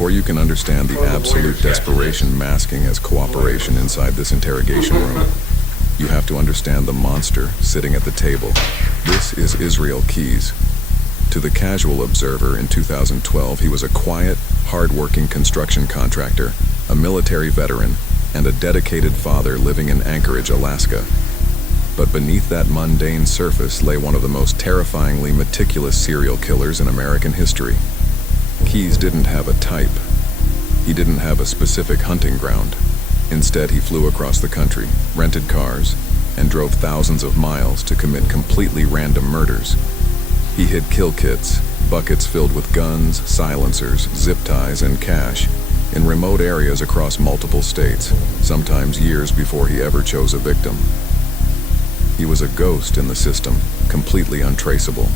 Before you can understand the absolute desperation masking as cooperation inside this interrogation room, you have to understand the monster sitting at the table. This is Israel Keys. To the casual observer in 2012, he was a quiet, hard-working construction contractor, a military veteran, and a dedicated father living in Anchorage, Alaska. But beneath that mundane surface lay one of the most terrifyingly meticulous serial killers in American history. Keys didn't have a type. He didn't have a specific hunting ground. Instead, he flew across the country, rented cars, and drove thousands of miles to commit completely random murders. He hid kill kits, buckets filled with guns, silencers, zip ties, and cash, in remote areas across multiple states, sometimes years before he ever chose a victim. He was a ghost in the system, completely untraceable,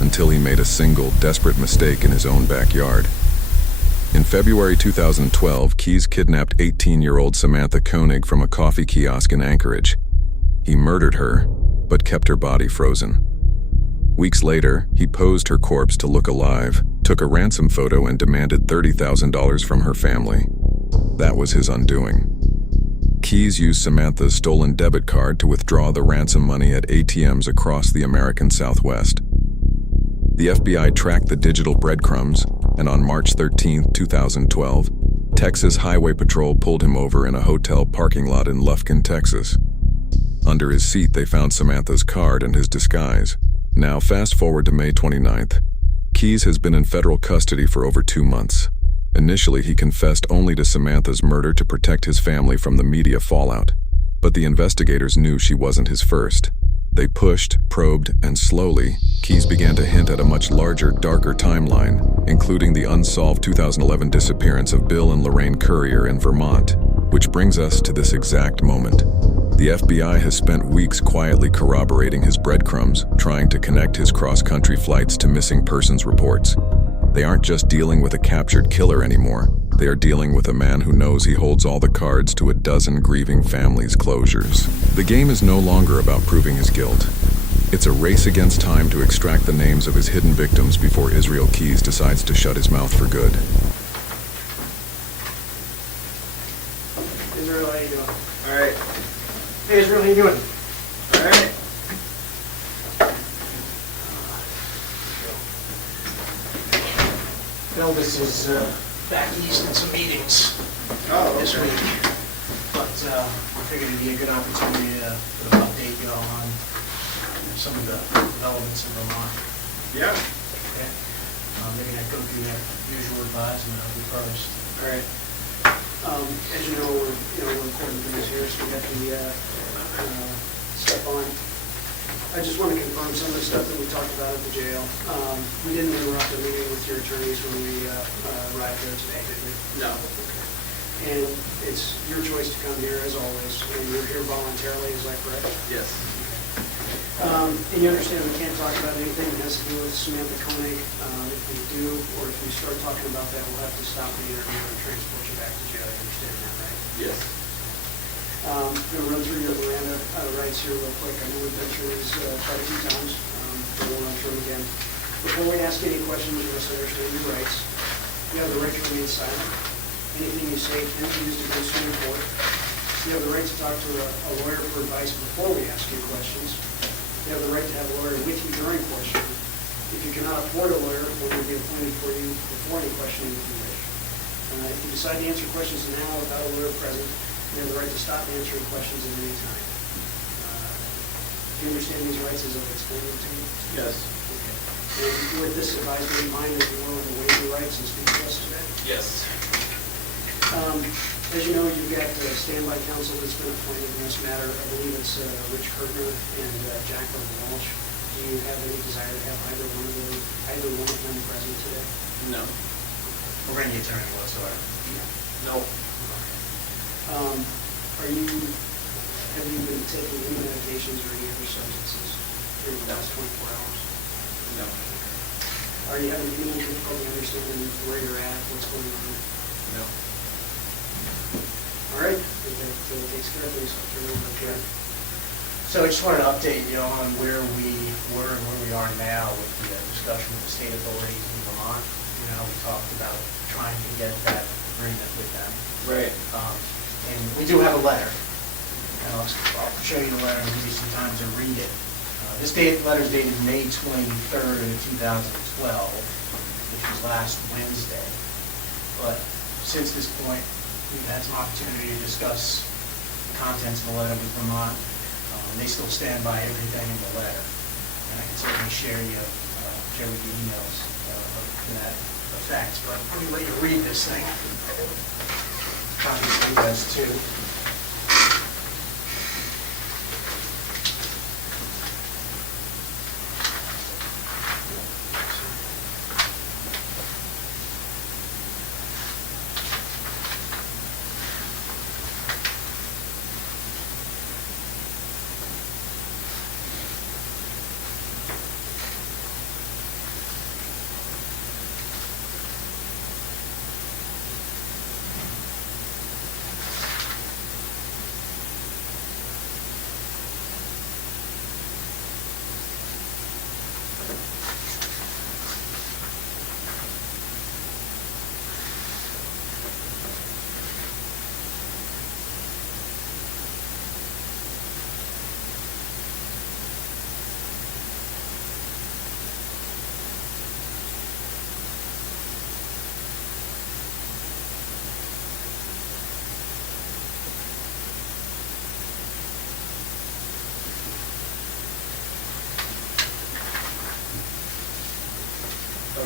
until he made a single, desperate mistake in his own backyard. In February 2012, Keys kidnapped 18-year-old Samantha Koenig from a coffee kiosk in Anchorage. He murdered her, but kept her body frozen. Weeks later, he posed her corpse to look alive, took a ransom photo, and demanded $30,000 from her family. That was his undoing. Keys used Samantha's stolen debit card to withdraw the ransom money at ATMs across the American Southwest. The FBI tracked the digital breadcrumbs, and on March 13, 2012, Texas Highway Patrol pulled him over in a hotel parking lot in Lufkin, Texas. Under his seat, they found Samantha's card and his disguise. Now, fast forward to May 29th. Keys has been in federal custody for over 2 months. Initially, he confessed only to Samantha's murder to protect his family from the media fallout. But the investigators knew she wasn't his first. They pushed, probed, and slowly, Keys began to hint at a much larger, darker timeline, including the unsolved 2011 disappearance of Bill and Lorraine Currier in Vermont, which brings us to this exact moment. The FBI has spent weeks quietly corroborating his breadcrumbs, trying to connect his cross-country flights to missing persons reports. They aren't just dealing with a captured killer anymore. They are dealing with a man who knows he holds all the cards to a dozen grieving families' closures. The game is no longer about proving his guilt. It's a race against time to extract the names of his hidden victims before Israel Keys decides to shut his mouth for good. Israel, how you doing? All right. Hey, Israel, how you doing? All right. Elvis is back east in some meetings this week, but I figured it'd be a good opportunity to update you all on some of the developments in Vermont. Yeah. Okay. Maybe I go through that usual advice and I'll be first. All right. As you know, we're recording things here, so we got the stuff on. I just want to confirm some of the stuff that we talked about at the jail. We didn't interrupt the meeting with your attorneys when we arrived there today, did we? No. Okay. And it's your choice to come here, as always, and you're here voluntarily, is that correct? Yes. Okay. And you understand we can't talk about anything that has to do with Samantha Koenig. If we do, or if we start talking about that, we'll have to stop the interview and transport you back to jail. You understand that, right? Yes. I'm going to run through your Miranda rights here real quick. I know we've been through these quite a few times, but we'll run through them again. Before we ask any questions, you must understand your rights. You have the right to remain silent. Anything you say can be used against you in court. You have the right to talk to a lawyer for advice before we ask you questions. You have the right to have a lawyer with you during questioning. If you cannot afford a lawyer, one will be appointed for you before any questioning if you wish. If you decide to answer questions now without a lawyer present, you have the right to stop answering questions at any time. Do you understand these rights as I've explained them to you? Yes. Okay. And with this advisory in mind, if you're willing to waive your rights and speak to us today? Yes. As you know, you've got standby counsel that's been appointed in this matter. I believe it's Rich Kirtner and Jacqueline Walsh. Do you have any desire to have either one of them present today? No. Or any attorney whatsoever? No. Have you been taking any medications or any other substances during the last 24 hours? No. Are you having any difficulty understanding where you're at, what's going on? No. All right. I think that takes care of things. I'll turn it over to Jack. So I just wanted to update you on where we were and where we are now with the discussion with the state authorities in Vermont. We talked about trying time to get that agreement with them. Right. And we do have a letter, and I'll show you the letter and give you some time to read it. This letter is dated May 23rd, 2012, which was last Wednesday. But since this point, we've had some opportunity to discuss the contents of the letter with Vermont. They still stand by everything in the letter. And I can certainly share with you emails to that effect. But let me let you read this thing. Copies for you guys too.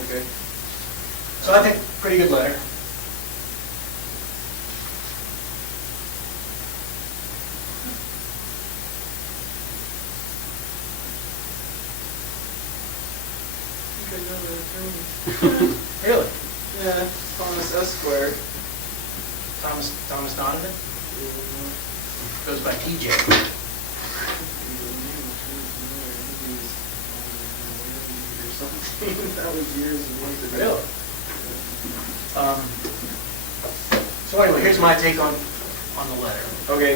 Okay. So I think pretty good letter. Really? Yeah, Thomas Esquire. Thomas Donovan? Goes by TJ. That was years and years ago. Really? So anyway, here's my take on the letter. Okay.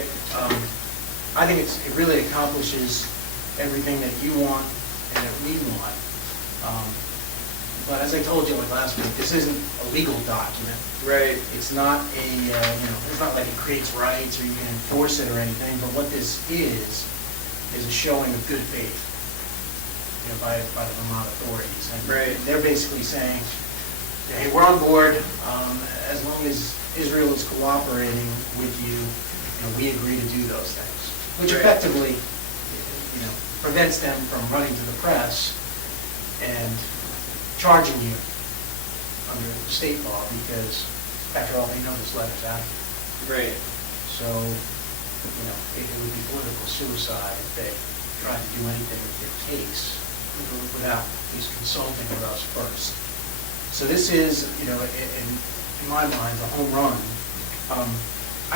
I think it really accomplishes everything that you want and that we want. But as I told you like last week, this isn't a legal document. Right. It's not it's not like it creates rights or you can enforce it or anything. But what this is a showing of good faith, by the Vermont authorities. And right. They're basically saying, hey, we're on board as long as Israel is cooperating with you. We agree to do those things, which right. effectively, prevents them from running to the press and charging you under state law because, after all, they know this letter's out here. Right. So, it would be political suicide if they tried to do anything with their case without at least consulting with us first. So this is, in my mind, a home run.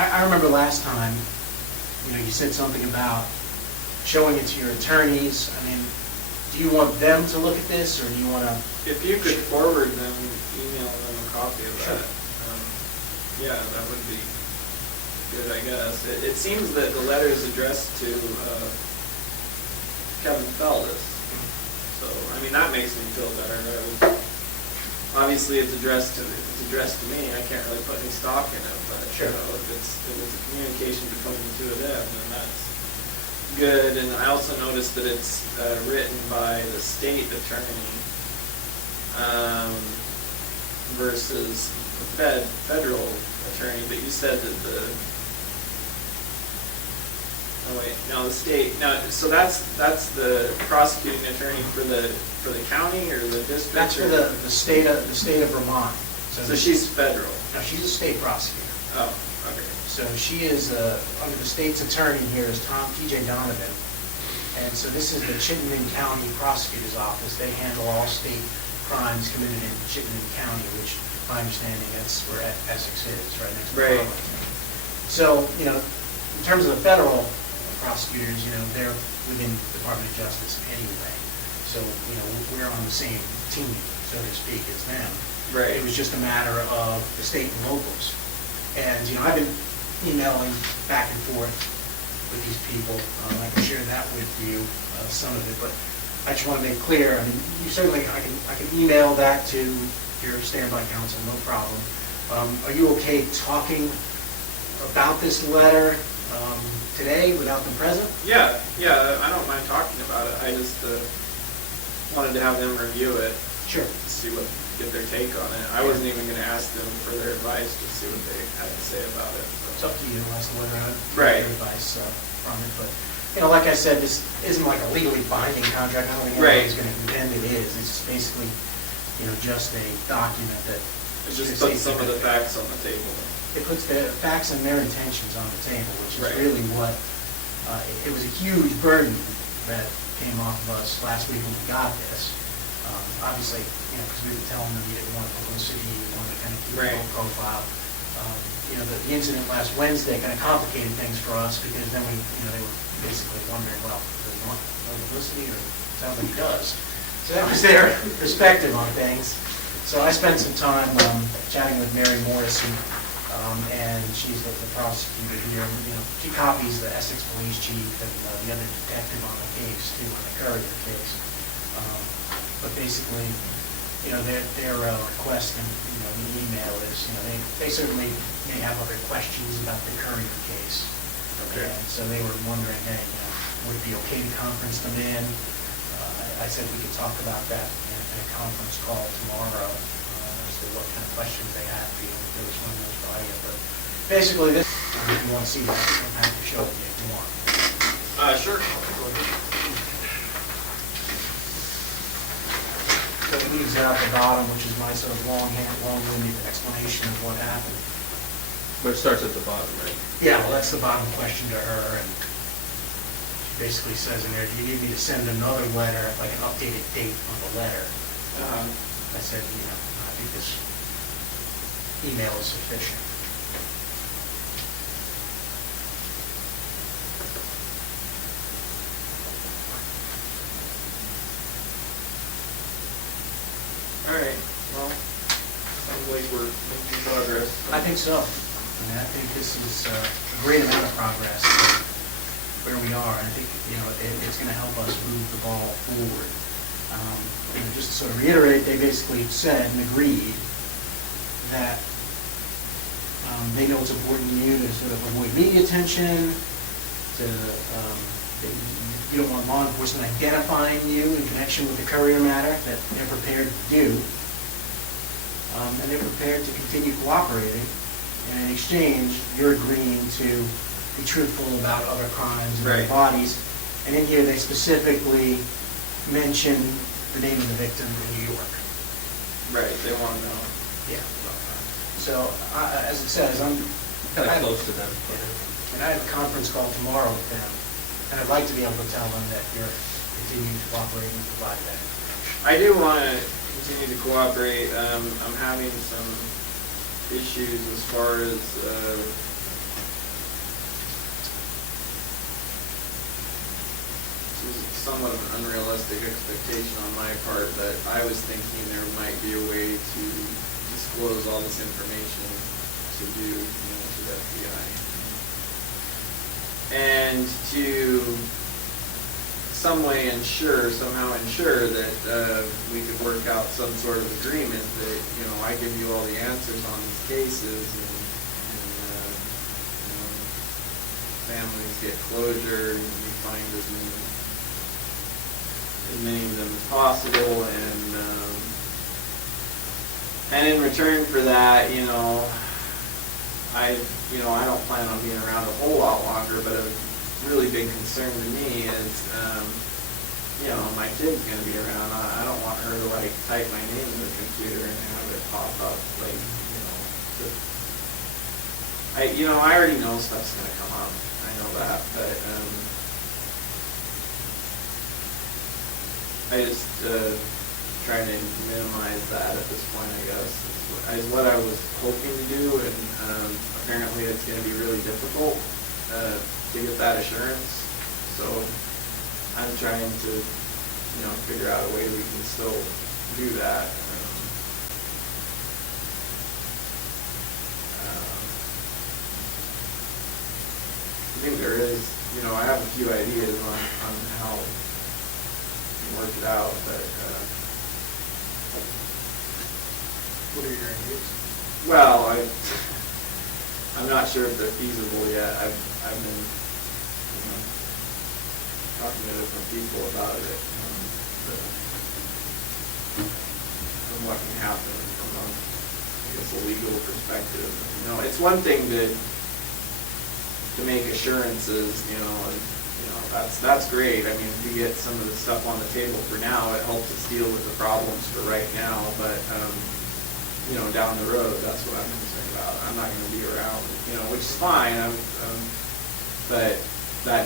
I remember last time, you said something about showing it to your attorneys. I mean, do you want them to look at this, or do you want to? If you could forward them, email them a copy of Sure. that. Yeah, that would be good, I guess. It seems that the letter is addressed to Kevin Feldes. So, that makes me feel better. Obviously, it's addressed to me. I can't really put any stock in it, but sure. If it's a communication between the two of them, then that's good. And I also noticed that it's written by the state attorney versus the federal attorney. But you said that the state. Now, so that's the prosecuting attorney for the county or the district. That's for the state of Vermont. So she's federal. No, she's a state prosecutor. Oh, okay. So she is under the state's attorney here is T.J. Donovan, and so this is the Chittenden County Prosecutor's Office. They handle all state crimes committed in Chittenden County, which, my understanding, that's where Essex is, right next to Burlington. So, in terms of the federal prosecutors, they're within the Department of Justice anyway. So, we're on the same team, so to speak, as them. Right. It was just a matter of the state and locals. And, I've been emailing back and forth with these people. I can share that with you, some of it, but I just want to make clear, you certainly, I can email that to your standby counsel, no problem. Are you okay talking about this letter today without them present? Yeah, I don't mind talking about it. I just wanted to have them review it. Sure. Get their take on it. I wasn't even going to ask them for their advice, just see what they had to say about it. It's up to you unless the lawyer has Right. advice from it. But, like I said, this isn't like a legally binding contract. I don't think Right. anybody's going to contend it is. It's just basically, just a document that... It just puts some of the facts on the table. It puts the facts and their intentions on the table, which is Right. really what... it was a huge burden that came off of us last week when we got this. Obviously, because we were telling them you didn't want publicity, you wanted to kind of keep a Right. low profile. The incident last Wednesday kind of complicated things for us because then they were basically wondering, well, does he want no publicity, or it sounds like he does. So that was their perspective on things. So I spent some time chatting with Mary Morrison, and she's the prosecutor here. She copies the Essex Police Chief and the other detective on the case too, on the Courier case. But basically, their request in the email is, they certainly may have other questions about the Courier case. Okay. And so they were wondering, hey, would it be okay to conference them in? I said we could talk about that in a conference call tomorrow as to what kind of questions they have for you. If there was one of those by you. But basically, this, if you want to see that, you don't have to show it if you want. Sure. So it leaves out the bottom, which is my sort of long-winded explanation of what happened. But it starts at the bottom, right? Yeah, well, that's the bottom question to her, and she basically says in there, do you need me to send another letter, like an updated date on the letter? I said, I think this email is sufficient. All right, well, sounds like we're making progress. I think so. I think this is a great amount of progress where we are. I think, it's going to help us move the ball forward. Just to sort of reiterate, they basically said and agreed that they know it's important to you to sort of avoid media attention, you don't want law enforcement identifying you in connection with the Courier matter, that they're prepared to do. And they're prepared to continue cooperating. And in exchange, you're agreeing to be truthful about other crimes and other Right. bodies. And in here, they specifically mention the name of the victim in New York. Right, they want to know. Yeah. So, as it says, I'm Kind of close to them. And I have a conference call tomorrow with them, and I'd like to be able to tell them that you're continuing to cooperate and provide that information. I do want to continue to cooperate. I'm having some issues as far as this is somewhat of an unrealistic expectation on my part, but I was thinking there might be a way to disclose all this information to you, to the FBI, and to somehow ensure that we could work out some sort of agreement that, I give you all the answers on these cases and families get closure and you find as many of them as possible, and in return for that, I don't plan on being around a whole lot longer, but a really big concern to me is, my kid's going to be around. I don't want her to, type my name in the computer and have it pop up, I already know stuff's going to come up. I know that, but I just try to minimize that at this point, I guess, is what I was hoping to do, and apparently it's going to be really difficult to get that assurance. So I'm trying to, figure out a way we can still do that. I think there is, I have a few ideas on how to work it out, but What are your ideas? Well, I'm not sure if they're feasible yet. I've been, talking to different people about it. From what can happen from a, I guess, a legal perspective. It's one thing to make assurances, and that's great. I mean, if we get some of the stuff on the table for now, it helps us deal with the problems for right now. But down the road, that's what I'm concerned about. I'm not going to be around, which is fine. But that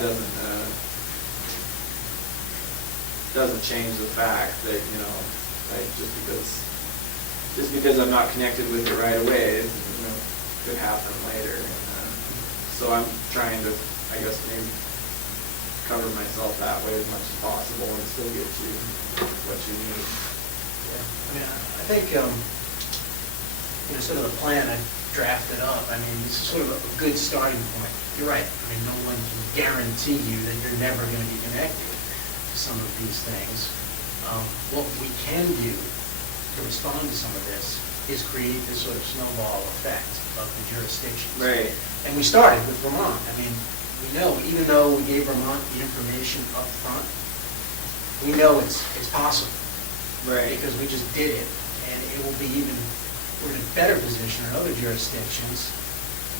doesn't change the fact that like just because I'm not connected with it right away, could happen later. So I'm trying to, I guess, maybe cover myself that way as much as possible and still get you what you need. Yeah, I mean, I think, sort of the plan I drafted up, I mean, this is sort of a good starting point. You're right, I mean, no one can guarantee you that you're never going to be connected to some of these things. What we can do to respond to some of this is create this sort of snowball effect of the jurisdictions. Right. And we started with Vermont. I mean, we know, even though we gave Vermont the information up front, we know it's possible. Right. Because we just did it. And it will be even, we're in a better position in other jurisdictions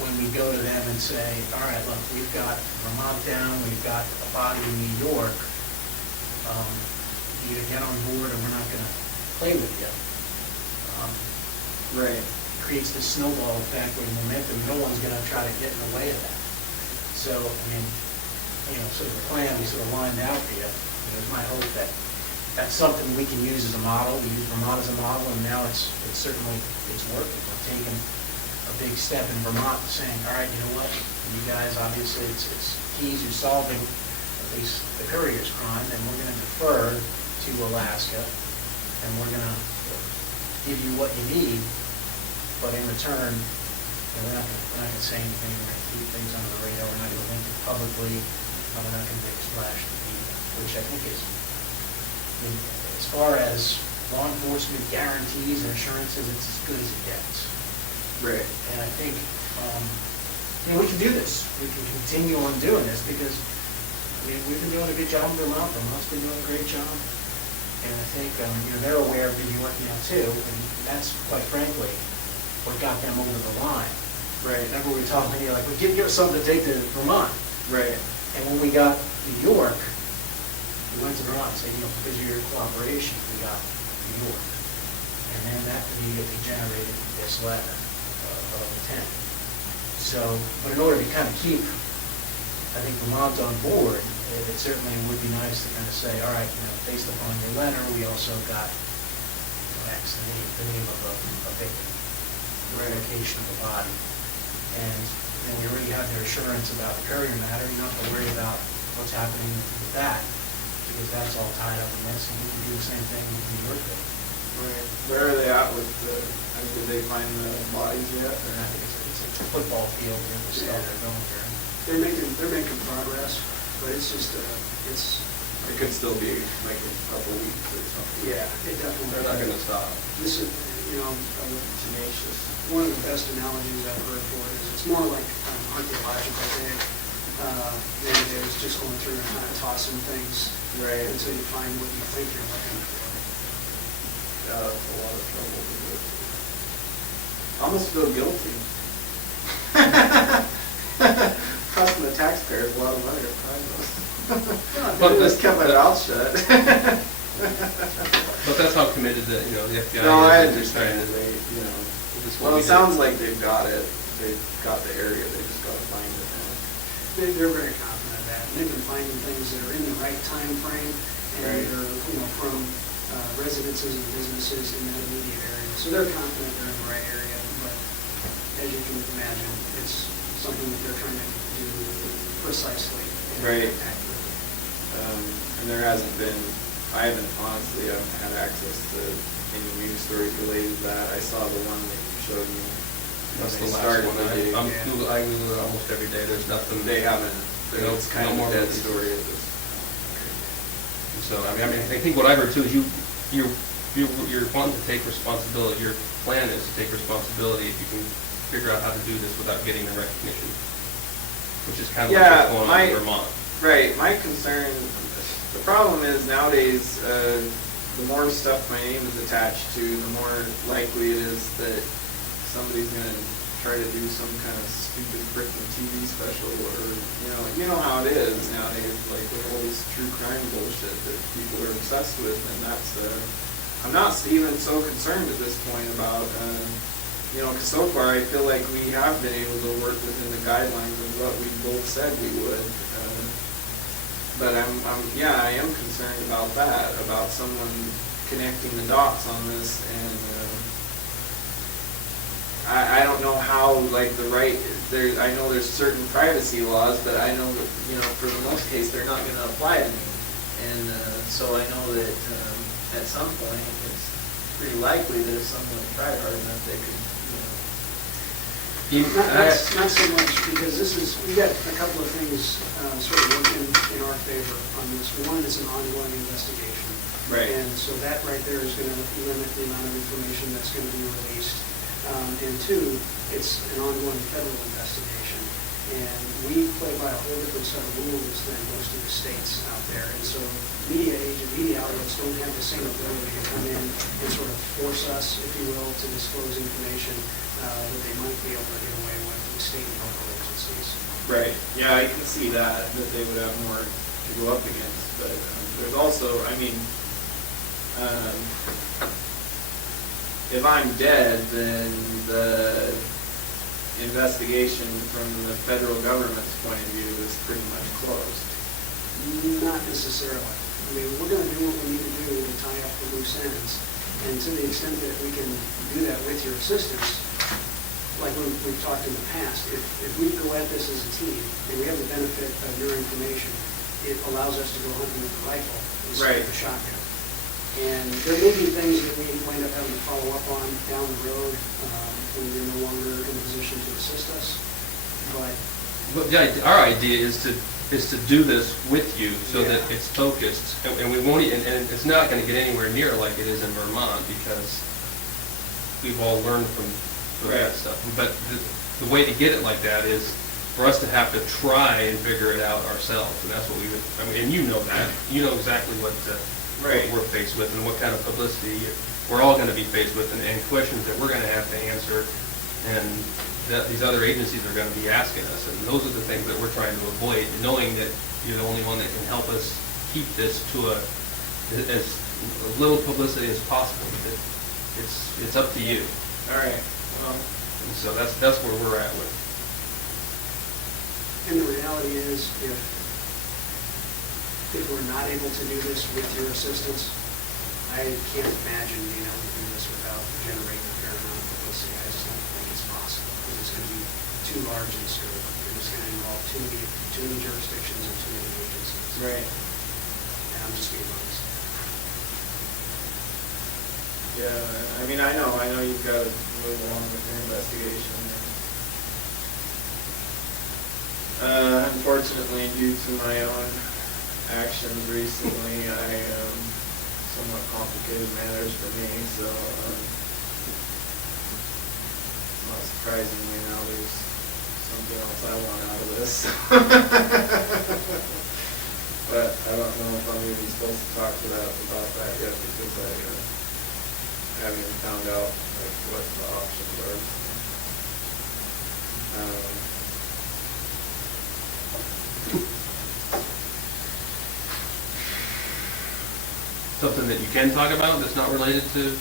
when we go to them and say, all right, look, we've got Vermont down, we've got a body in New York. You either get on board or we're not going to play with you. Right. Creates this snowball effect with momentum. No one's going to try to get in the way of that. So, I mean, sort of the plan we sort of lined out for you. It's my hope that that's something we can use as a model. We use Vermont as a model, and now it's certainly working. We're taking a big step in Vermont, saying, all right, you know what? You guys, obviously, it's keys to solving at least the courier's crime, and we're going to defer to Alaska, and we're going to give you what you need, but in return, we're not going to say anything. We're going to keep things under the radar. We're not going to link it publicly. We're not going to make a splash in the media, which I think is, as far as law enforcement guarantees and assurances, it's as good as it gets. Right. And I think, we can do this. We can continue on doing this because we've been doing a good job in Vermont. Vermont's been doing a great job. And I think, they're aware of New York now too, and that's, quite frankly, what got them over the line. Right. Remember we were talking, like, well, give us something to take to Vermont. Right. And when we got New York, we went to Vermont and said, because of your cooperation, we got New York. And then that immediately generated this letter of intent. So, but in order to kind of keep, I think, Vermont on board, it certainly would be nice to kind of say, all right, based upon your letter, we also got X, the name of a victim, the location of the body. And we already have their assurance about the courier matter. You don't have to worry about what's happening with that, because that's all tied up in this, and we can do the same thing with New York. Right. Where are they at with did they find the bodies yet? Or I think it's a football field, and the stuff they're going through. They're making progress, but it's just, It could still be like a couple weeks or something. yeah, it definitely. They're not gonna stop. This is, Tenacious. one of the best analogies I've heard for it is it's more like an archaeological dig. Than it is just going through and kind of tossing things Right. until you find what you think you're looking for. Yeah, that's a lot of trouble to do. I almost feel guilty. Costing the taxpayers a lot of money to find those. But I just kept my mouth shut. But that's how committed the FBI No, I is. understand. They're They, this is well, what we it did. sounds like they've got it. They've got the area. They just got to find it. They're very confident of that. They've been finding things that are in the right time frame and Right. they're, from residences and businesses in that immediate area. So they're confident they're in the right area, but as you can imagine, it's something that they're trying to do precisely and Right. accurately. And there hasn't been, I haven't had access to any news stories related to that. I saw the one that you showed me. That's the They last started one. the dig. I Google it almost every day. There's nothing. They haven't, No, it's kind no of more a dead releases. story of this. So I think what I heard too is you're wanting to take responsibility, your plan is to take responsibility if you can figure out how to do this without getting the recognition, which is kind of Yeah, what's going on in Vermont. Right, my concern, the problem is nowadays, the more stuff my name is attached to, the more likely it is that somebody's gonna try to do some kind of stupid frickin' TV special, or, you know how it is nowadays, like with all this true crime bullshit that people are obsessed with, and that's, I'm not even so concerned at this point about, because so far I feel like we have been able to work within the guidelines of what we both said we would. But I am concerned about that, about someone connecting the dots on this, and I don't know how, like, I know there's certain privacy laws, but I know that, for the most case, they're not gonna apply to me. And so I know that at some point, it's pretty likely that if someone tried hard enough, they could, Not so much, because we've got a couple of things sort of working in our favor on this. One, it's an ongoing investigation. Right. And so that right there is going to limit the amount of information that's going to be released. And two, it's an ongoing federal investigation. And we play by a whole different set of rules than most of the states out there. And so media outlets don't have the same ability to come in and sort of force us, if you will, to disclose information that they might be able to get away with with state and local agencies. Right, yeah, I can see that they would have more to go up against, but there's also, if I'm dead, then the investigation from the federal government's point of view is pretty much closed. Not necessarily. We're going to do what we need to do to tie up the loose ends. And to the extent that we can do that with your assistance, like we've talked in the past, if we go at this as a team, and we have the benefit of your information, it allows us to go hunting with the rifle instead of the shotgun. And there may be things that we wind up having to follow up on down the road when you're no longer in a position to assist us. But our idea is to do this with you so that it's focused, and we won't, and it's not going to get anywhere near like it is in Vermont, because we've all learned from that stuff. But the way to get it like that is for us to have to try and figure it out ourselves, and that's what we would. And you know that. You know exactly what we're faced with and what kind of publicity we're all going to be faced with, and questions that we're going to have to answer, and that these other agencies are going to be asking us. And those are the things that we're trying to avoid, knowing that you're the only one that can help us keep this to as little publicity as possible. It's up to you. All right. And so that's where we're at with. And the reality is, if we're not able to do this with your assistance, I can't imagine being able to do this without generating a fair amount of publicity. I just don't think it's possible, because it's going to be too large in scope. It's going to involve too many jurisdictions and too many agencies. Right. And I'm just being honest. Yeah, I know you've got to move along with your investigation. Unfortunately, due to my own actions recently, somewhat complicated matters for me, so not surprisingly now there's something else I want out of this. But I don't know if I'm even supposed to talk about that yet, because I haven't even found out what the options are. Something that you can talk about that's not related to?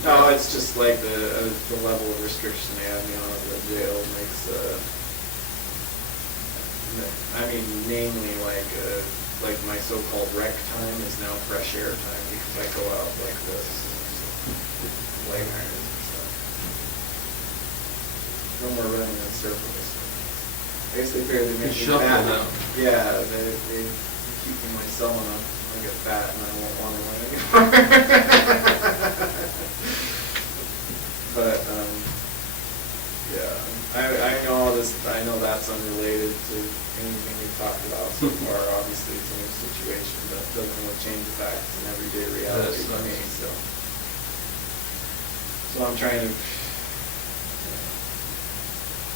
No, it's just like the level of restriction they have me on at the jail makes, namely like my so-called rec time is now fresh air time, because I go out like this, light irons and stuff. No more running in circles. I guess they figure they make me fat. Yeah, they keep me my cell enough. I get fat and I won't want to run anymore. But I know all this. I know that's unrelated to anything we've talked about so far. Obviously, it's a new situation, but it doesn't really change the fact it's an everyday reality for me. So So I'm trying to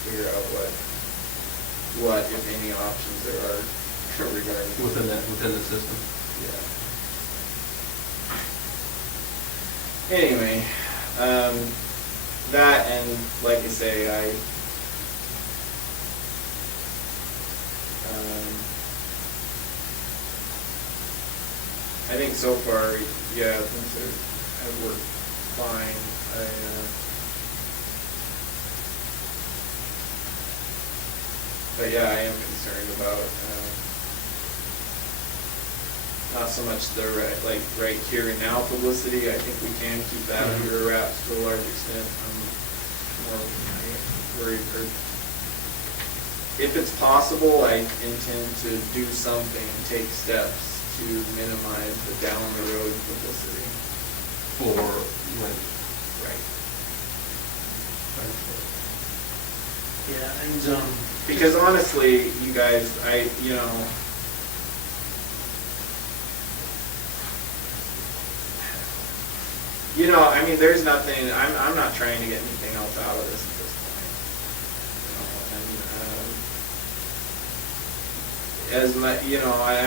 figure out what, if any, options there are regarding. Within the system. Yeah. Anyway, that, and like I say, I think so far, yeah, things have worked fine. But yeah, I am concerned about not so much the right here and now publicity. I think we can keep that under wraps to a large extent. I'm more worried, or if it's possible, I intend to do something, take steps to minimize the down the road publicity. For when? Right. Yeah, and, Because honestly, you guys, I mean, there's nothing, I'm not trying to get anything else out of this at this point.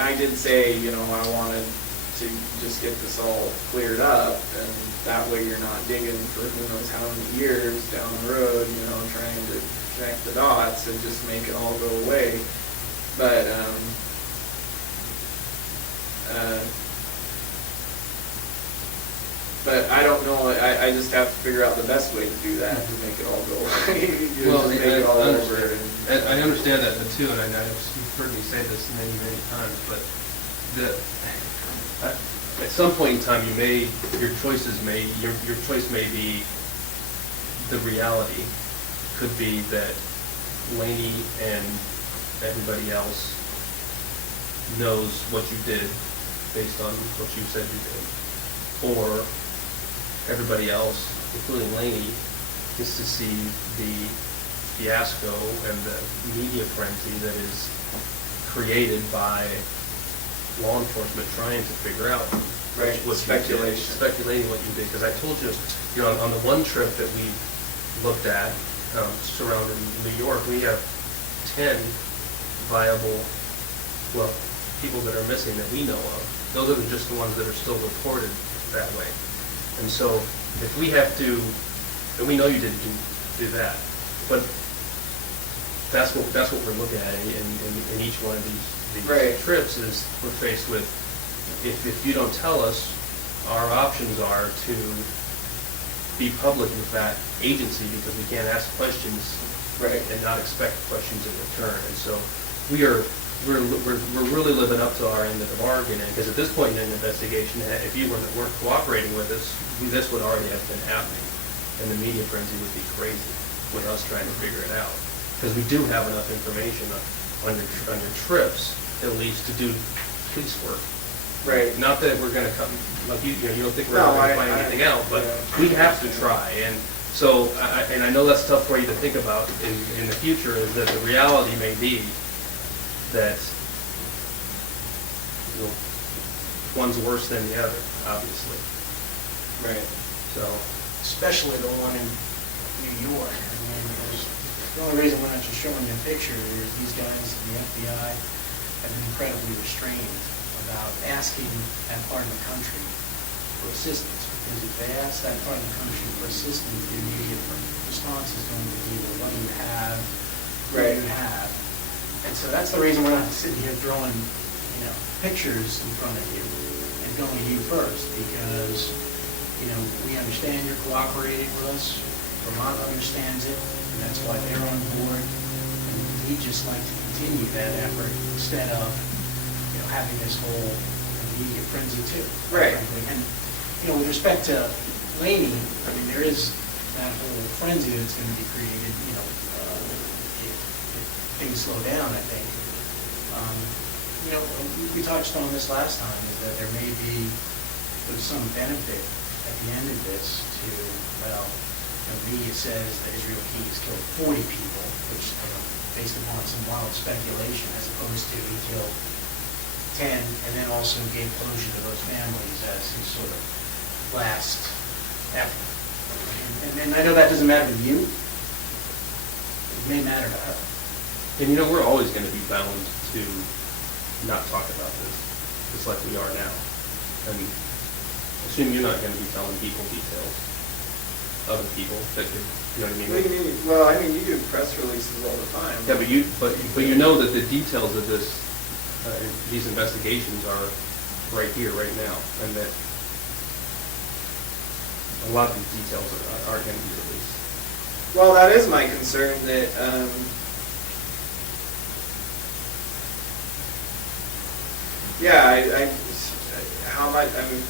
I did say, I wanted to just get this all cleared up, and that way you're not digging for who knows how many years down the road, trying to connect the dots and just make it all go away. But I don't know, I just have to figure out the best way to do that, to make it all go away. Well, Just make it all over. and I understand that too, and you've heard me say this many, many times, but at some point in time, your choice may be the reality. Could be that Laney and everybody else knows what you did based on what you said you did, or everybody else, including Laney, is to see the fiasco and the media frenzy that is created by law enforcement trying to figure out Right, what speculation. speculating what you did. Because I told you, on the one trip that we looked at surrounding New York, we have 10 viable, people that are missing that we know of. Those are just the ones that are still reported that way. And so if we have to, and we know you didn't do that, but that's what we're looking at in each one of these Right. trips is we're faced with, if you don't tell us, our options are to be public with that agency because we can't ask questions Right. and not expect questions in return. And so we're really living up to our end of the bargain, because at this point in the investigation, if you weren't cooperating with us, this would already have been happening, and the media frenzy would be crazy with us trying to figure it out. Because we do have enough information under trips, at least, to do police work. Right. Not that we're going to come, like you don't think we're No, going to find anything out, but we have to try. And so, I know that's tough for you to think about in the future, is that the reality may be that one's worse than the other, obviously. Right. So, especially the one in New York. I mean, the only reason we're not just showing you a picture is these guys in the FBI have been incredibly restrained about asking that part of the country for assistance. Because if they ask that part of the country for assistance, the immediate response is going to be, well, what do you have? What do you have? And so that's the reason we're not sitting here throwing, pictures in front of you and going to you first, because, we understand you're cooperating with us. Vermont understands it, and that's why they're on board. And we'd just like to continue that effort instead of, having this whole media frenzy too. Right. Frankly. And, with respect to Laney, I mean, there is that whole frenzy that's going to be created, if things slow down, I think. We touched on this last time, is that there may be some benefit at the end of this to, the media says that Israel Keys killed 40 people, which, based upon some wild speculation, as opposed to he killed 10, and then also gave closure to those families as his sort of last effort. And And I know that doesn't matter to you. It may matter to her. And you know, we're always gonna be bound to not talk about this, just like we are now. And assume you're not gonna be telling people details, other people that could, you know what I mean? What do you mean? Well, I mean, you do press releases all the time. Yeah, but you know that the details of this, these investigations are right here, right now, and that a lot of these details aren't gonna be released. Well, that is my concern, that, yeah, how much, I mean,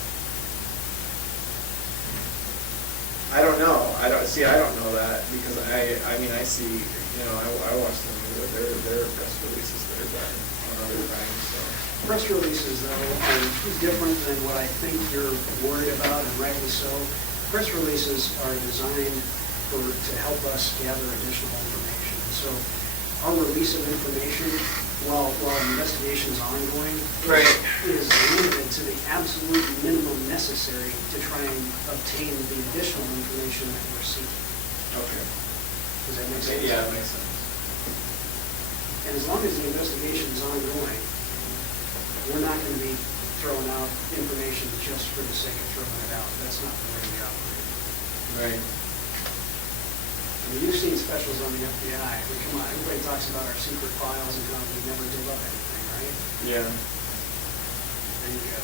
I don't know. I don't know that, because I mean, I see, you know, I watch them, their press releases that are done on other crimes, so. Press releases, though, are different than what I think you're worried about, and rightly so. Press releases are designed to help us gather additional information. And so our release of information, while the investigation is ongoing, Right. is limited to the absolute minimum necessary to try and obtain the additional information that we're seeking. Okay. Does that make sense? Yeah, it makes sense. And as long as the investigation is ongoing, we're not going to be throwing out information just for the sake of throwing it out. That's not the way we operate. Right. I mean, you've seen specials on the FBI. I mean, come on, everybody talks about our secret files and how we never give up anything, right? Yeah. There you go.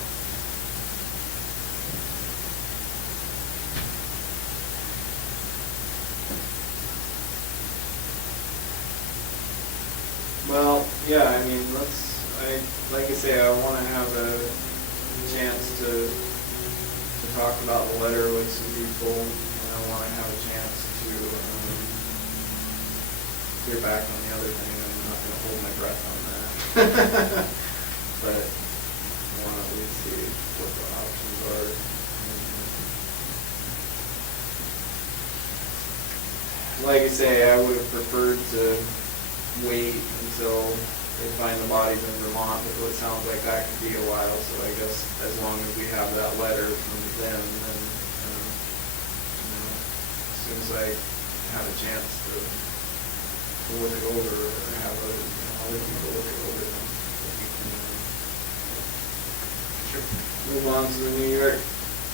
Well, yeah, I mean, like I say, I want to have a chance to talk about the letter with some people, and I want to have a chance to hear back on the other thing. I'm not going to hold my breath on that. But I want to at least see what the options are. Like I say, I would have preferred to wait until they find the bodies in Vermont, but it sounds like that could be a while, so I guess as long as we have that letter from them, then, you know, as soon as I have a chance to look it over, or have other people look it over, then we can move on to the New York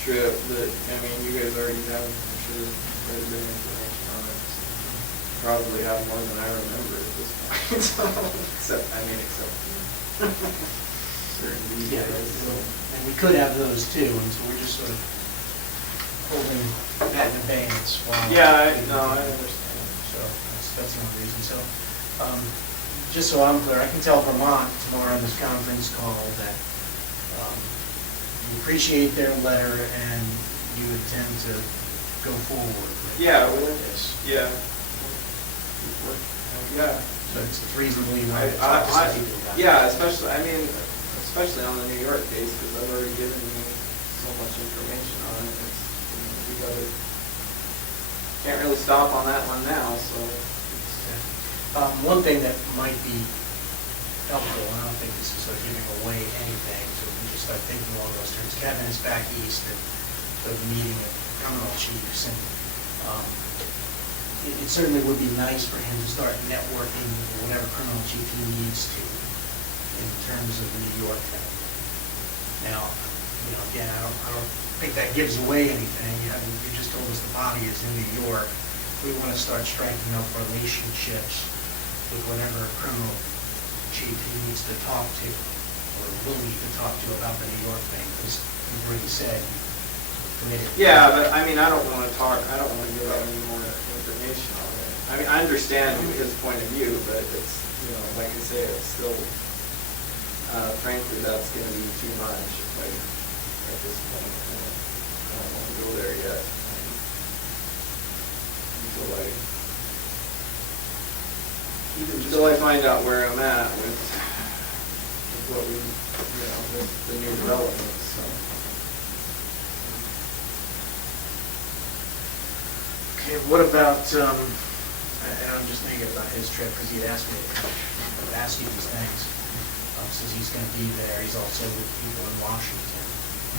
trip that, I mean, you guys already have, I'm sure, quite a bit of information on it. Probably have more than I remember at this point. except certain Yeah, details. and we could have those too, and so we're just sort of holding that in abeyance while. Yeah, I understand. So that's one reason. So, just so I'm clear, I can tell Vermont tomorrow in this conference call that you appreciate their letter and you intend to go forward with Yeah, this. Yeah. Yeah. So it's reasonably you want to I- talk to some people about it. Yeah, especially on the New York case, because I've already given you so much information on it. It's, we can't really stop on that one now, so. One thing that might be helpful, and I don't think this is sort of giving away anything, so we just start thinking along those terms. Kevin is back east at the meeting of criminal chiefs, and it certainly would be nice for him to start networking with whatever criminal chief he needs to in terms of the New York thing. Now, you know, again, I don't think that gives away anything. You just told us the body is in New York. We want to start striking up relationships with whatever criminal chief he needs to talk to or will need to talk to about the New York thing, because you've already said you're committed. Yeah, but I mean, I don't want to give out any more information on it. I mean, I understand his point of view, but it's, you know, like I say, it's still, frankly, that's going to be too much at this point. I don't want to go there yet. Until I find out where I'm at with what we, you know, with the new developments, so. Okay, what about, and I'm just thinking about his trip, because he had asked me to ask you these things, since he's going to be there. He's also with people in Washington.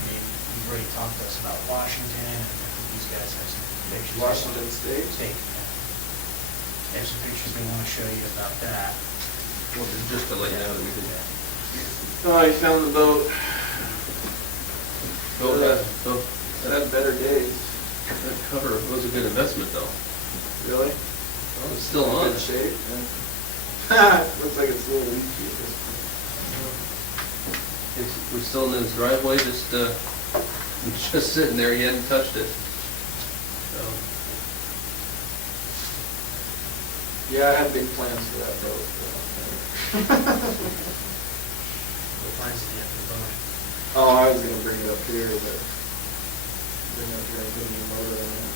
I mean, you've already talked to us about Washington, and I think these guys have some pictures. Washington State? State, yeah. They have some pictures they want to show you about that. Well, just to let you know that we did that. Oh, you found the boat. So It had better days. that cover was a good investment though. Really? Well, it's still on. Good shape. Yeah. Looks like it's a little leaky at this point. We're still in his driveway, just sitting there, he hadn't touched it. So, Yeah, I had big plans for that boat. What plans do you have for going? Oh, I was gonna bring it up here, but bring it up here and put a new motor on it.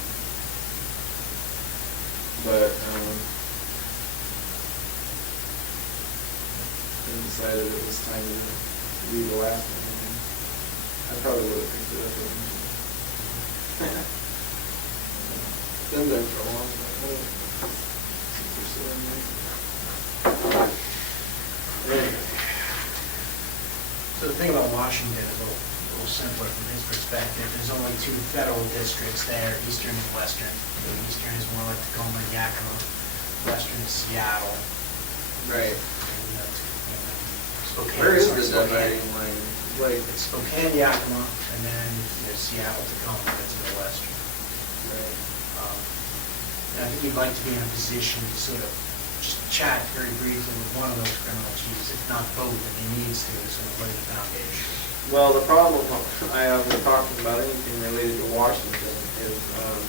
But, I decided it was time to leave the last one. I probably would have picked it up eventually. Been there for a long time. Since we're still in there. Anyway. So the thing about Washington is a little simpler from his perspective. There's only two federal districts there, eastern and western. The eastern is more like Tacoma and Yakima, western is Seattle. Right. And, Spokane. Where is sorry, the Spokane. dividing line? Like, It's Spokane, Yakima, and then there's Seattle, Tacoma, that's in the western. right. And I think you'd like to be in a position to sort of just chat very briefly with one of those criminal chiefs, if not both, if he needs to sort of lay the foundation. Well, the problem I have with talking about anything related to Washington is I'm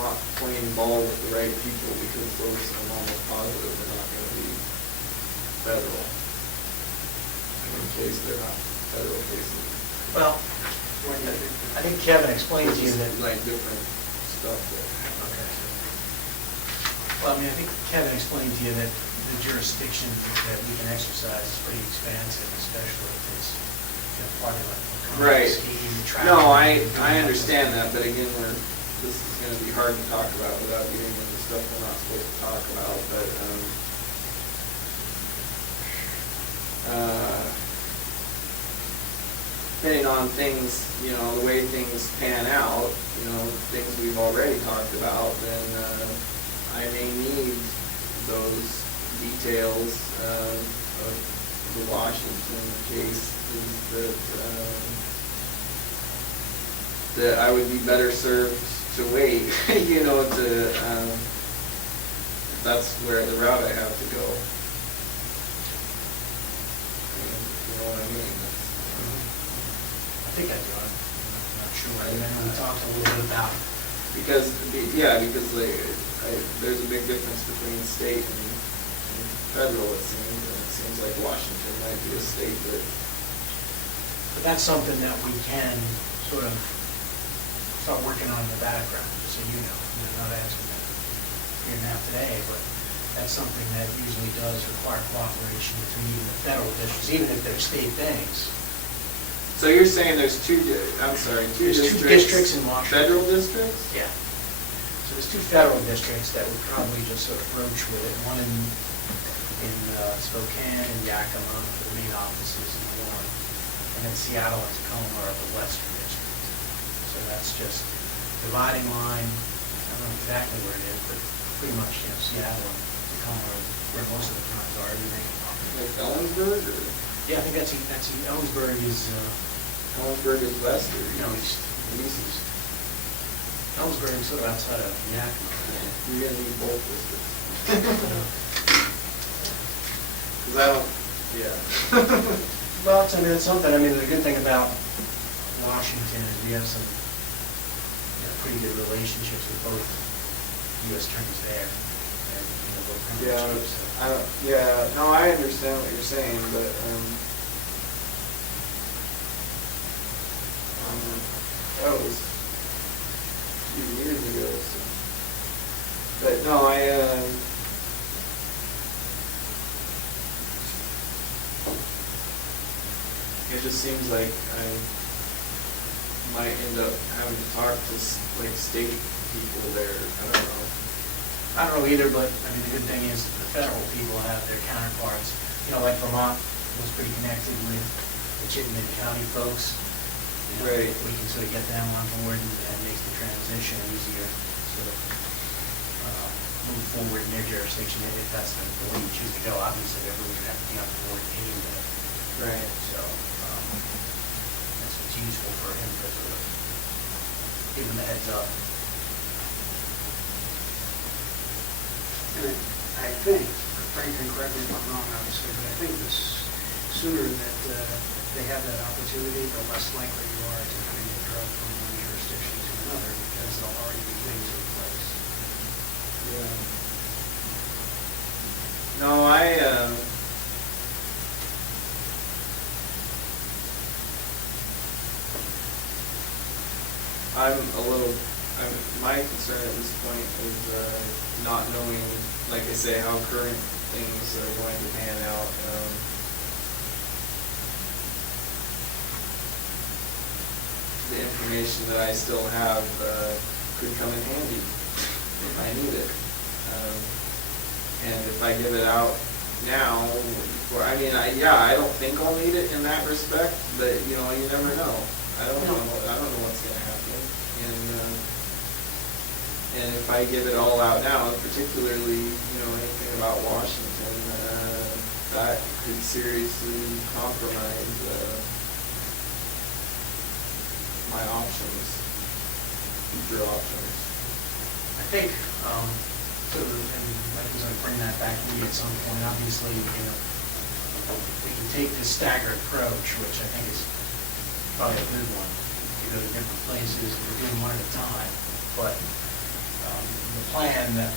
not playing ball with the right people, because those I'm almost positive are not going to be federal. In case they're not federal cases. Well, I think Kevin explained to you that. Like different stuff there. Okay. Well, I mean, I think Kevin explained to you that the jurisdiction that we can exercise is pretty expansive, especially if it's, part of a Right. scheme, No, trafficking. I understand that, but again, this is gonna be hard to talk about without getting into stuff we're not supposed to talk about, but, depending on things, the way things pan out, things we've already talked about, then, I may need those details, of the Washington case, that I would be better served to wait, that's where the route I have to go. You know what I mean? I think I do, I'm not sure. I mean, we talked a little bit about. Because there's a big difference between state and federal, it seems, and it seems like Washington might be a state that. But that's something that we can sort of start working on in the background, just so you know. I'm not asking that here now today, but that's something that usually does require cooperation between even the federal districts, even if they're state things. So you're saying there's two There's two districts in Washington. Federal districts? Yeah. So there's two federal districts that would probably just sort of broach with it. One in Spokane and Yakima for the main offices in the north, and then Seattle and Tacoma are the western district. So that's just dividing line. I don't know exactly where it is, but pretty much, Seattle and Tacoma are where most of the crimes are. Everything. Like Ellensburg, or? Yeah, I think that's Ellensburg is. Ellensburg is west, or East. east? Ellensburg is sort of outside of Yakima. You're gonna need both districts. Cause I don't, yeah. Well, it's something, the good thing about Washington is we have some pretty good relationships with both U.S. attorneys there, and, both criminal chiefs. No, I understand what you're saying, but, that was a few years ago, so. But, no, it just seems like I might end up having to talk to, state people there, I don't know. I don't know either, but, the good thing is the federal people have their counterparts. Like Vermont was pretty connected with the Chittenden County folks. Right. We can sort of get them on board and make the transition easier, sort of move forward in their jurisdiction if that's the way you choose to go. Obviously, everyone would have to be on board anyway. Right. So that's what's useful for him to sort of give him the heads up. And I think, Frank can correct me if I'm wrong, obviously, but I think the sooner that they have that opportunity, the less likely you are to kind of get drugged from one jurisdiction to another, because there'll already be things in place. Yeah. No, my concern at this point is not knowing, like I say, how current things are going to pan out. The information that I still have could come in handy if I need it. And if I give it out now, I don't think I'll need it in that respect, but you never know. I don't know what's going to happen. And if I give it all out now, particularly, anything about Washington, that could seriously compromise my options, future options. I think, sort of, and Mike was going to bring that back to me at some point, obviously, we can take this staggered approach, which I think is probably a good one. You go to different places, we're doing one at a time, but the plan that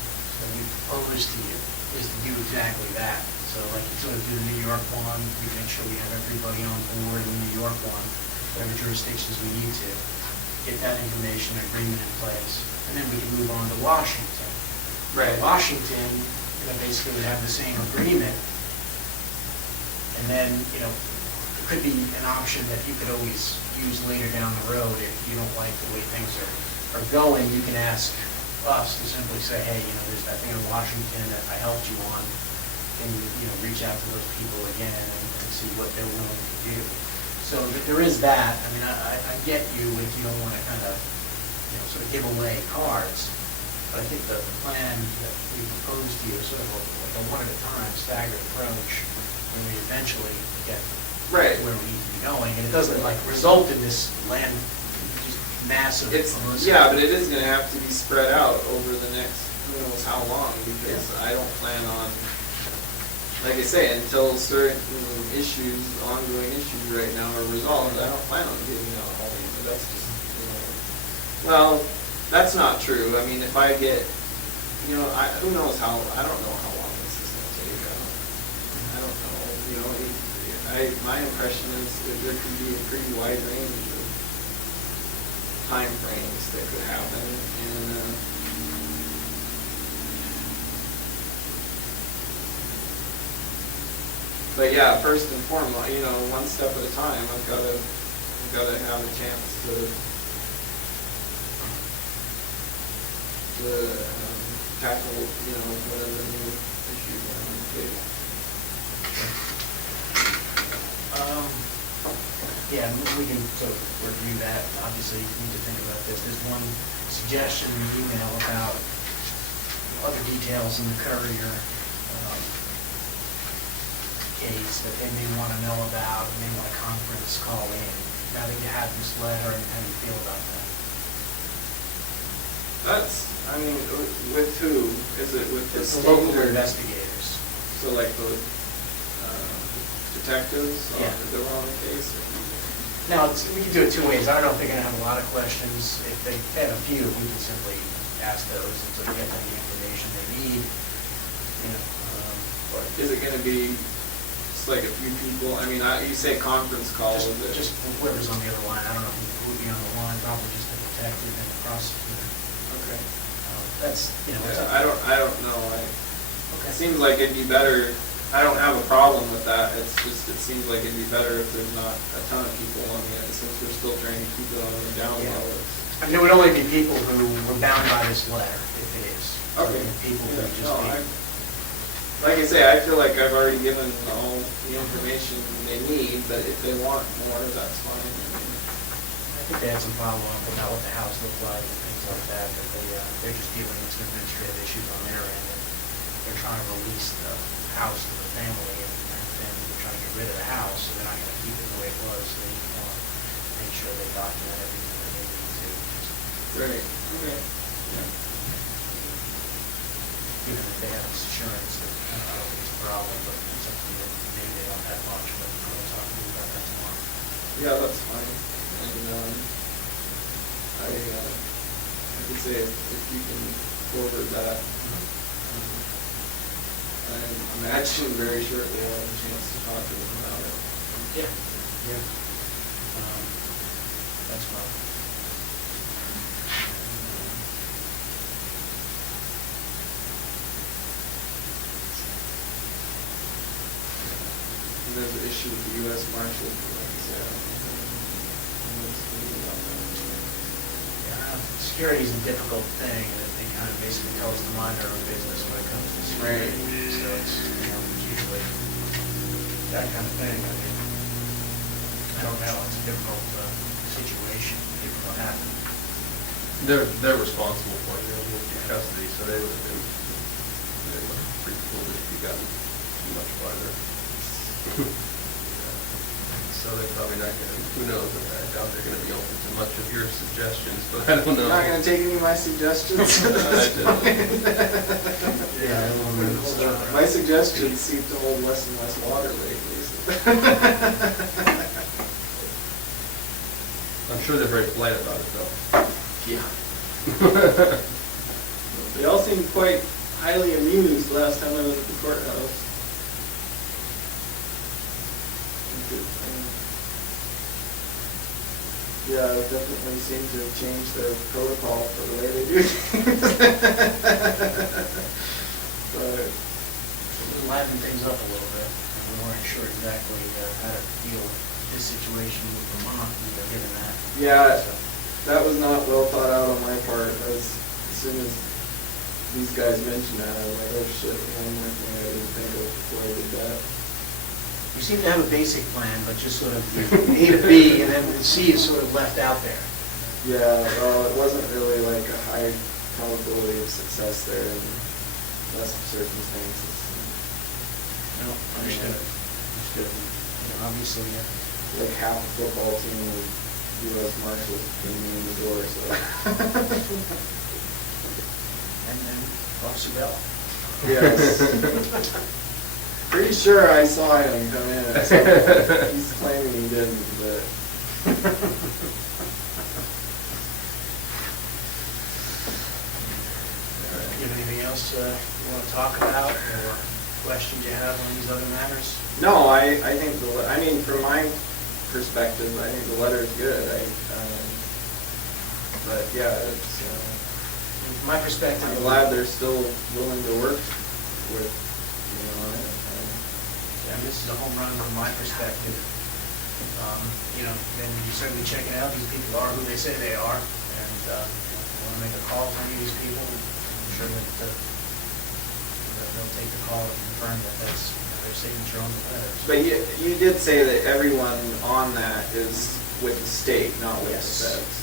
we propose to you is to do exactly that. So like you sort of do the New York one, we make sure we have everybody on board in the New York one, whatever jurisdictions we need to, get that information agreement in place, and then we can move on to Washington. Right. Washington, basically would have the same agreement, and then, it could be an option that you could always use later down the road if you don't like the way things are going. You can ask us to simply say, hey, there's that thing in Washington that I helped you on, and reach out to those people again and see what they're willing to do. So there is that. I mean, I get you if you don't want to kind of, sort of give away cards, but I think the plan that we proposed to you is sort of like a one at a time staggered approach, when we eventually get Right. where we need to be going, and it doesn't result in this land just massive. Yeah, but it is going to have to be spread out over the next who knows how long, because I don't plan on, like I say, until certain ongoing issues right now are resolved, I don't plan on giving out all these. That's just, well, that's not true. I mean, if I get, who knows how, I don't know how long this is going to take. I don't know. My impression is that there could be a pretty wide range of time frames that could happen, and but yeah, first and foremost, one step at a time. I've got to have a chance to tackle whatever new issues are on the table. Yeah, we can sort of review that. Obviously, you need to think about this. There's one suggestion in the email about other details in the Courier case that they may want to know about, and they want a conference call in. Now that you have this letter, and how do you feel about that? With who? Is it with the It's the state local or- investigators. So like the detectives on Yeah. the wrong case? Now, we can do it two ways. I don't know if they're going to have a lot of questions. If they have a few, we can simply ask those and sort of get them the information they need. Or is it gonna be just like a few people? I mean, you say conference call, is it? Just whoever's on the other line. I don't know who would be on the line, probably just the detective and the prosecutor. Okay. That's, it's up. I don't know. It seems like it'd be better. I don't have a problem with that. It's just, it seems like it'd be better if there's not a ton of people on the end, since we're still trying to keep it on the down Yeah. low. I mean, it would only be people who were bound by this letter, if it is. Okay. People who Yeah, just no, need. like I say, I feel like I've already given all the information they need, but if they want more, that's fine. think they had some follow-up about what the house looked like and things like that, but they're just dealing with some administrative issues on their end. And they're trying to release the house to the family, and they're trying to get rid of the house, so they're not gonna keep it the way it was. So they want to make sure they document everything that they need to, just Right, okay. Yeah. even if they have insurance, that I don't think it's a problem, but it's something that maybe they don't have much, but we'll talk to you about that tomorrow. Yeah, that's fine. And, I could say if you can forward that, I imagine very shortly I'll have a chance to talk to them about it. Yeah, yeah. That's fine. And there's an issue with the U.S. Marshal, like I said. Yeah, security is a difficult thing, and they kind of basically tell us to mind our own business when it comes to security. So it's, it's usually that kind of thing. I mean, I don't know, it's a difficult situation, given what happened. They're responsible for it, they'll move to custody, so they would have been pretty foolish if you gotten too much farther. So they're probably not gonna, who knows, I doubt they're gonna be open to much of your suggestions, but I don't know. Not gonna take any of my suggestions at this point. Yeah. My suggestions seem to hold less and less water lately. I'm sure they're very polite about it, though. Yeah. They all seemed quite highly amused last time I was at the courthouse. Yeah, it definitely seems to have changed their protocol for the way they do things. But Liven things up a little bit, and we weren't sure exactly how to deal with this situation with Vermont, given that. yeah, So, that was not well thought out on my part. As soon as these guys mentioned that, I was like, oh shit, one more thing I didn't think of before I did that. You seem to have a basic plan, but just sort of A to B, and then C is sort of left out there. Yeah, well, it wasn't really like a high probability of success there in less circumstances. No, understood. Understood. Obviously, Like half the football team of U.S. Marshals came in the door, so. and then Officer Bell. Yes. Pretty sure I saw him come in at some point. He's claiming he didn't, but. You have anything else you want to talk about, or questions you have on these other matters? No, I think I mean, from my perspective, I think the letter is good. But yeah, it's, From my perspective, I'm glad they're still willing to work with, on it. Yeah, this is a home run from my perspective. Then you certainly check it out. These people are who they say they are, and you want to make a call to any of these people, I'm sure that they'll take the call and confirm that that's their signature on the letter. But you did say that everyone on that is with the state, not with the Yes. feds.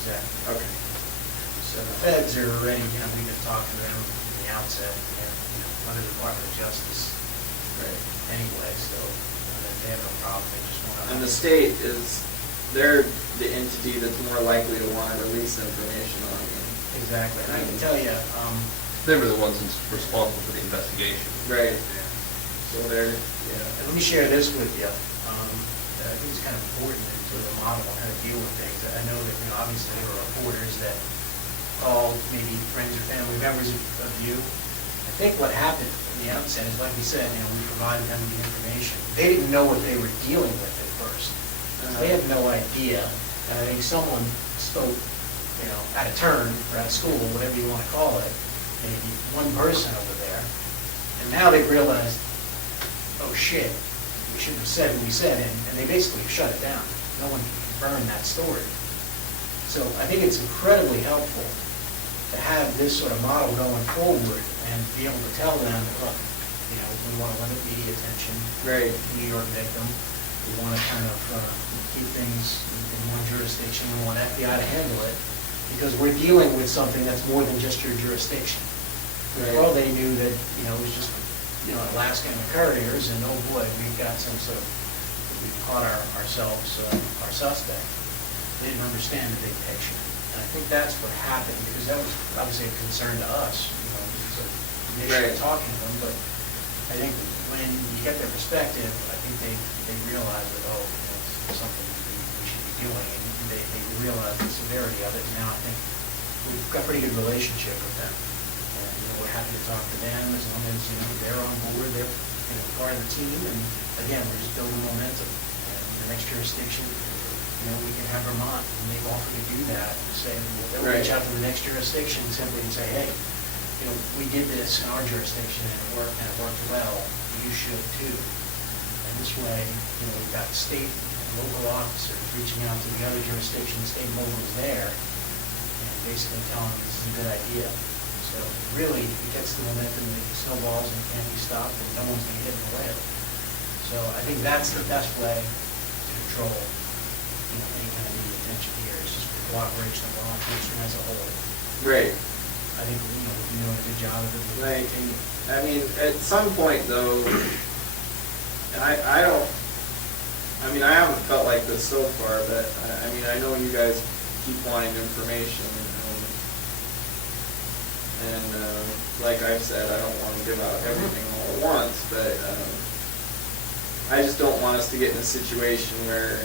Exactly. Okay. So the feds are already, we've been talking to them from the outset, and, under the Department of Justice Right. anyway, so they have no problem, they just want to. And the state they're the entity that's more likely to want to release information on you. Exactly, and I can tell you, They were the ones responsible for the investigation. Right. So they're, and let me share this with you. I think it's kind of important in sort of a model on how to deal with things. I know that, obviously there are reporters that call maybe friends or family members of you. I think what happened from the outset is, like we said, we provided them with the information. They didn't know what they were dealing with at first. They had no idea. And I think someone spoke, out of turn, or out of school, whatever you want to call it, maybe one person over there. And now they've realized, oh shit, we shouldn't have said what we said, and they basically shut it down. No one can confirm that story. So I think it's incredibly helpful to have this sort of model going forward and be able to tell them, look, we want to limit media attention. Right. New York victim. we want to kind of keep things in one jurisdiction, we want FBI to handle it, because we're dealing with something that's more than just your jurisdiction. Right. Well, they knew that, it was just, Alaska and the couriers, and oh boy, we've got some sort of, we've caught ourselves, our suspect. They didn't understand the big picture. And I think that's what happened, because that was obviously a concern to us, so initially Right. talking to them, but I think when you get their perspective, I think they realize that, it's something we should be doing, and they realize the severity of it, and now I think we've got a pretty good relationship with them. And, we're happy to talk to them as long as, they're on board, they're, part of the team, and again, we're just building momentum. And the next jurisdiction, we can have Vermont, and they've offered to do that, and say, they'll reach out to the next jurisdiction simply and say, hey, we did this in our jurisdiction, and it worked well, you should too. And this way, we've got state and local officers reaching out to the other jurisdictions, state moguls there, and basically telling them this is a good idea. So really, it gets the momentum, it snowballs, and it can't be stopped, and no one's going to get in the way of it. So I think that's the best way to control, any kind of media attention here, is just the cooperation of law enforcement as a whole. Right. I think, we're doing a good job of it. We'll Right. continue. I mean, at some point though, and I haven't felt like this so far, but I know you guys keep wanting information. And like I've said, I don't want to give out everything all at once, but I just don't want us to get in a situation where,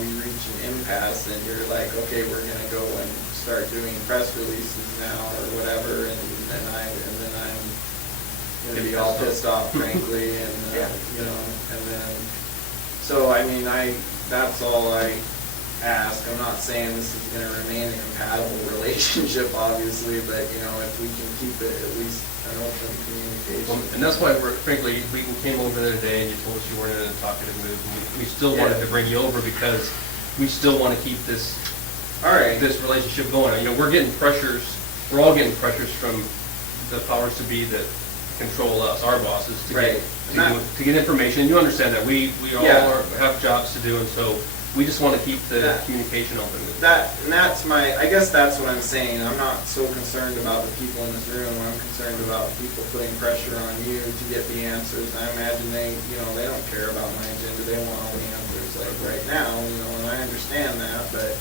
we reach an impasse and you're like, okay, we're going to go and start doing press releases now or whatever, and then I'm going to be all pissed off, frankly, and, and then, so, that's all I ask. I'm not saying this is going to remain a compatible relationship, obviously, but, if we can keep it at least an open communication. Well, and that's why frankly, we came over there today and you told us you weren't in a talkative mood. We still wanted to bring you over because we still want to keep this this relationship going. We're getting pressures, we're all getting pressures from the powers to be that control us, our bosses, to get information. You understand that we all have jobs to do, and so we just want to keep the communication open. I guess that's what I'm saying. I'm not so concerned about the people in this room. I'm concerned about people putting pressure on you to get the answers. I imagine they don't care about my agenda. They want all the answers like right now, and I understand that, but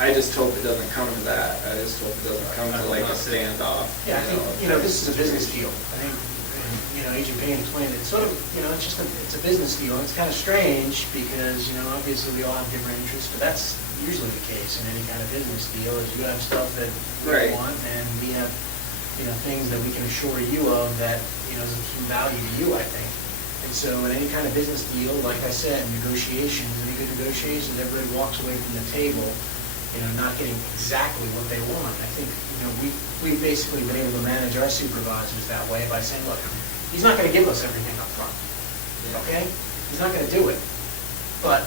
I just hope it doesn't come to that. I just hope it doesn't come to like a standoff. Yeah, I think, this is a business deal. I think, Agent Payne explained it, sort of, it's a business deal. It's kind of strange because, obviously we all have different interests, but that's usually the case in any kind of business deal, is you have stuff that we want, and we have, things that we can assure you of that, is of some value to you, I think. And so in any kind of business deal, like I said, negotiations, any good negotiations, everybody walks away from the table, not getting exactly what they want. I think, we've basically been able to manage our supervisors that way by saying, look, he's not going to give us everything up front, okay? He's not going to do it. But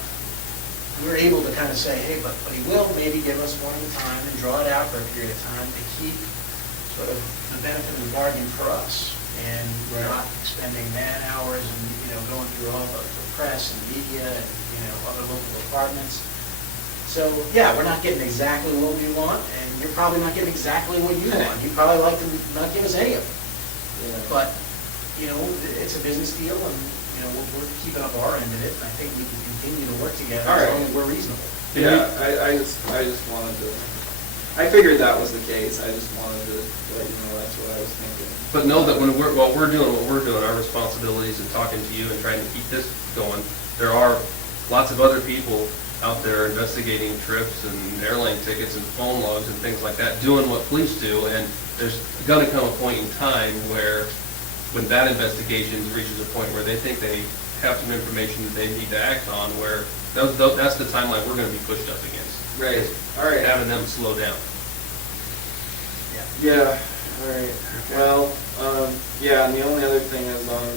we're able to kind of say, hey, but he will maybe give us one at a time and draw it out for a period of time to keep sort of the benefit of the bargain for us. And we're not spending man hours and, going through all the press and media and, other local departments. So, yeah, we're not getting exactly what we want, and you're probably not getting exactly what you want. You'd probably like to not give us any of it. Yeah. But, it's a business deal, and, we're keeping up our end of it, and I think we can continue to work together as long as we're reasonable. Yeah, I just wanted to, I figured that was the case. I just wanted to let you know that's what I was thinking. But know that while we're doing what we're doing, our responsibilities and talking to you and trying to keep this going, there are lots of other people out there investigating trips and airline tickets and phone logs and things like that, doing what police do, and there's going to come a point in time where, when that investigation reaches a point where they think they have some information that they need to act on, where that's the timeline we're going to be pushed up against. Right. All right. Having them slow down. Yeah. All right. Well, and the only other thing is on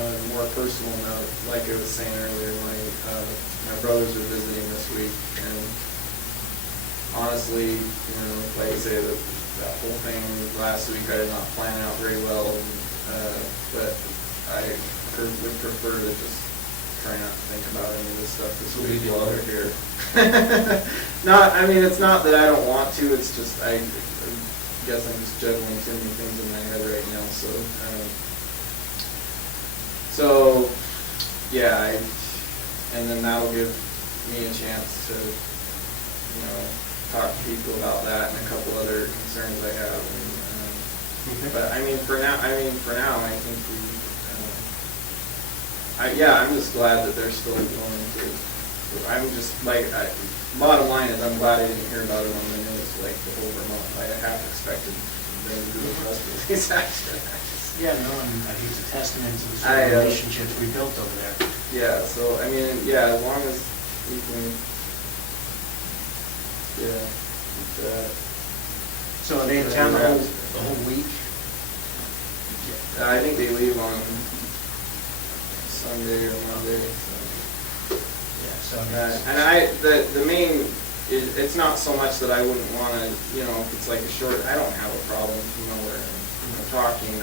a more personal note, like I was saying earlier, my brothers are visiting this week, and honestly, like I say, that whole thing last week I did not plan out very well, but I would prefer to just pretty longer here. Not, I mean, it's not that I don't want to, it's just, I guess I'm just juggling too many things in my head right now, so, yeah, and then that'll give me a chance to, you know, talk to people about that and a couple other concerns I have. And, but I mean, for now, I think I'm just glad that they're still willing to. I'm just like, bottom line is, I'm glad I didn't hear about it on the news like the whole Vermont. I half expected them to do a press release actually. Yeah, no, I think it's a testament to the sort of relationships we built over there. Yeah, so, I mean, yeah, as long as we can, yeah, keep that. So are they in town the whole week? I think they leave on Sunday or Monday, so. Yeah, so. And the main, it's not so much that I wouldn't want to, you know, if it's like a short, I don't have a problem, you know, where, you know, talking,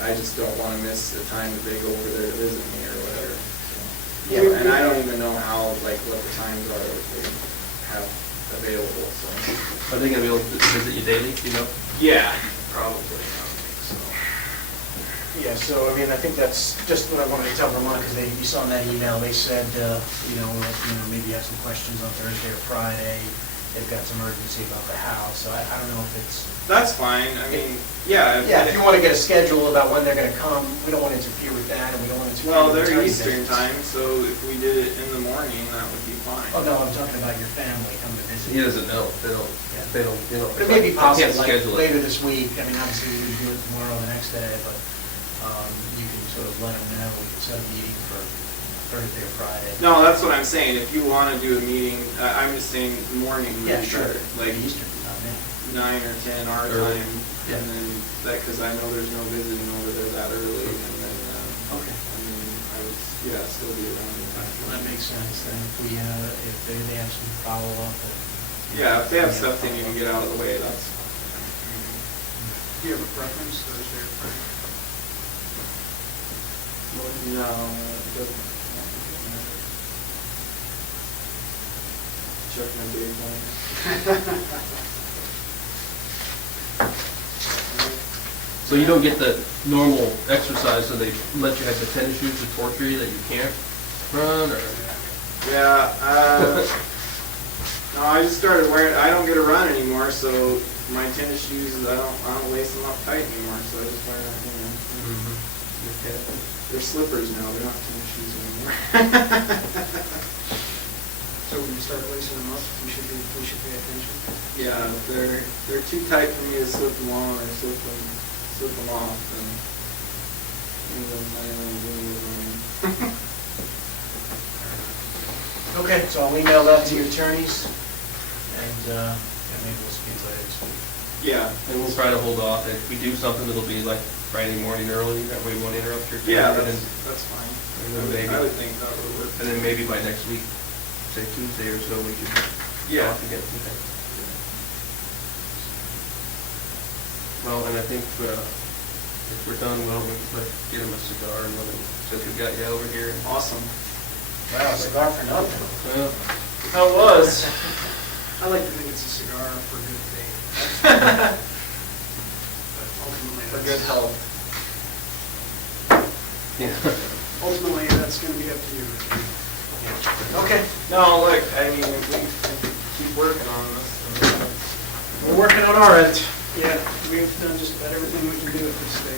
I just don't want to miss the time that they go over there to visit me or whatever. So. Yeah, And I don't even know how, like, what the times are that they have available, so. Are they gonna be able to visit you daily, you know? Yeah, probably, I don't think so. Yeah, so, I mean, I think that's just what I wanted to tell Vermont, because you saw in that email, they said, maybe you have some questions on Thursday or Friday. They've got some urgency about the house, so I don't know if it's. That's fine, I mean, yeah. Yeah, if you want to get a schedule about when they're going to come, we don't want to interfere with that, and we don't want to interfere Well, with they're attorney Eastern visits. time, so if we did it in the morning, that would be fine. Oh, no, I'm talking about your family coming to visit. He doesn't know, they don't, you know. But it may be I can't possible, like, schedule it. later this week, I mean, obviously, we can do it tomorrow or the next day, but you can sort of let them know, we can set a meeting for Thursday or Friday. No, that's what I'm saying, if you want to do a meeting, I'm just saying morning would Yeah, be sure. better. Like Eastern time, yeah. 9 or 10 our Early. time, Yeah. and then, because I know there's no visiting over there that early, and then, Okay. I mean, I would, yeah, still be around in time. Well, that makes sense, then if they have some follow-up. Yeah, if they have stuff they need to get out of the way, that's fine. Do you have a preference, Thursday or Friday? No, it doesn't. Check my big one. So you don't get the normal exercise, so they let you have the tennis shoes to torture you that you can't run, or? Yeah, no, I just started wearing, I don't get to run anymore, so my tennis shoes, I don't lace them up tight anymore, so I just wear, you know. They're slippers now, they're not tennis shoes anymore. So when you start lacing them up, we should pay attention? Yeah, if they're too tight for me to slip them on or slip them off, then Okay, so I'll email that to your attorneys, and maybe we'll speak later this week. Yeah. And we'll try to hold off, if we do something, it'll be like Friday morning early, that way we won't interrupt your family. Yeah, and that's fine. then I would think that would work. And then maybe by next week, say Tuesday or so, we could Yeah. talk again. Okay. Well, and I think if we're done, let's get him a cigar and let him, since we've got you over here. Awesome. Wow, cigar for nothing. Well, How it was? I like to think it's a cigar for good faith. But ultimately, For good health. yeah. Ultimately, that's going to be up to you. Okay, No, look, I mean, if we keep working on this, we're working on our end. Yeah, we've done just about everything we can do at this stage.